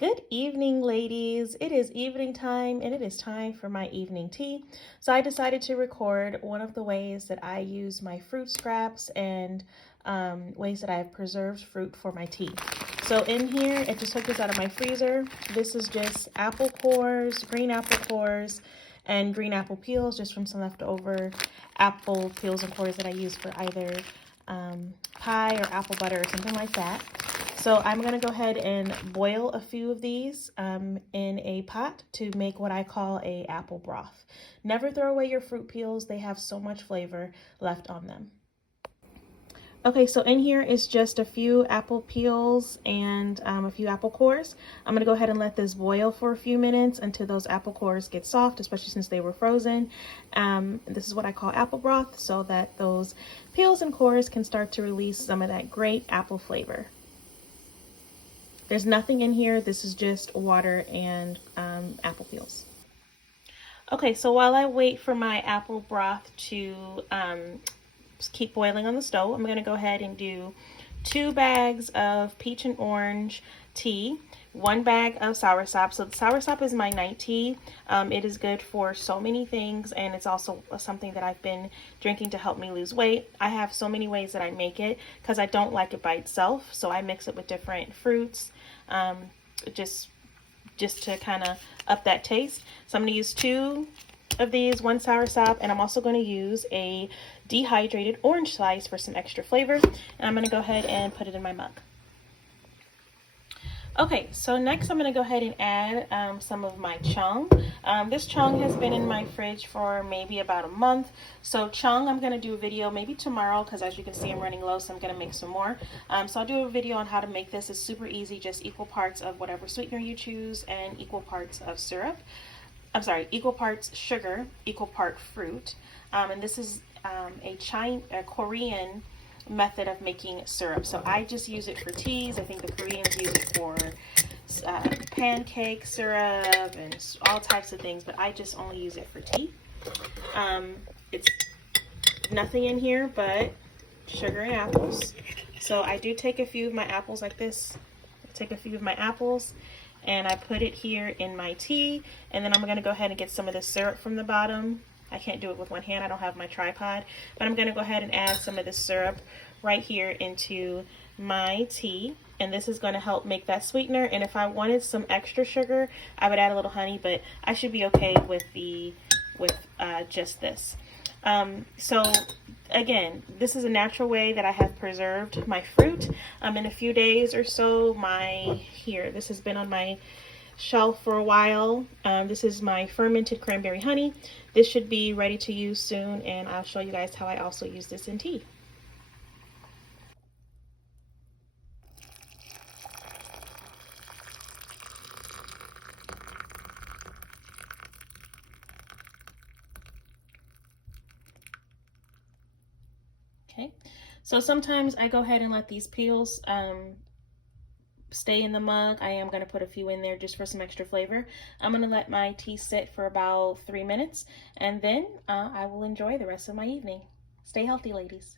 Good evening, ladies. It is evening time and it is time for my evening tea. So I decided to record one of the ways that I use my fruit scraps and ways that I have preserved fruit for my tea. So in here, I just took this out of my freezer. This is just apple cores, green apple cores, and green apple peels, just from some leftover apple peels and cores that I use for either pie or apple butter or something like that. So I'm going to go ahead and boil a few of these in a pot to make what I call a apple broth. Never throw away your fruit peels. They have so much flavor left on them. Okay, so in here is just a few apple peels and a few apple cores. I'm going to go ahead and let this boil for a few minutes until those apple cores get soft, especially since they were frozen. This is what I call apple broth, so that those peels and cores can start to release some of that great apple flavor. There's nothing in here. This is just water and apple peels. Okay, so while I wait for my apple broth to keep boiling on the stove, I'm going to go ahead and do 2 bags of peach and orange tea, 1 bag of soursop. So the soursop is my night tea. It is good for so many things, and it's also something that I've been drinking to help me lose weight. I have so many ways that I make it because I don't like it by itself, so I mix it with different fruits, just to kind of up that taste. So I'm going to use 2 of these, 1 soursop, and I'm also going to use a dehydrated orange slice for some extra flavor. And I'm going to go ahead and put it in my mug. Okay, so next I'm going to go ahead and add some of my Cheong. This Cheong has been in my fridge for maybe about a month. So Cheong, I'm going to do a video maybe tomorrow because as you can see I'm running low, so I'm going to make some more. So I'll do a video on how to make this. It's super easy, just equal parts of whatever sweetener you choose and equal parts of syrup. I'm sorry, equal parts sugar, equal part fruit. And this is a Korean method of making syrup. So I just use it for teas. I think the Koreans use it for pancake syrup and all types of things, but I just only use it for tea. It's nothing in here but sugar and apples. So I do take a few of my apples like this. I take a few of my apples and I put it here in my tea, and then I'm going to go ahead and get some of the syrup from the bottom. I can't do it with one hand, I don't have my tripod, but I'm going to go ahead and add some of the syrup right here into my tea, and this is going to help make that sweetener. And if I wanted some extra sugar, I would add a little honey, but I should be okay with just this. So again, this is a natural way that I have preserved my fruit. In a few days or so, this has been on my shelf for a while. This is my fermented cranberry honey. This should be ready to use soon, and I'll show you guys how I also use this in tea. Okay, so sometimes I go ahead and let these peels stay in the mug. I am going to put a few in there just for some extra flavor. I'm going to let my tea sit for about 3 minutes, and then I will enjoy the rest of my evening. Stay healthy, ladies.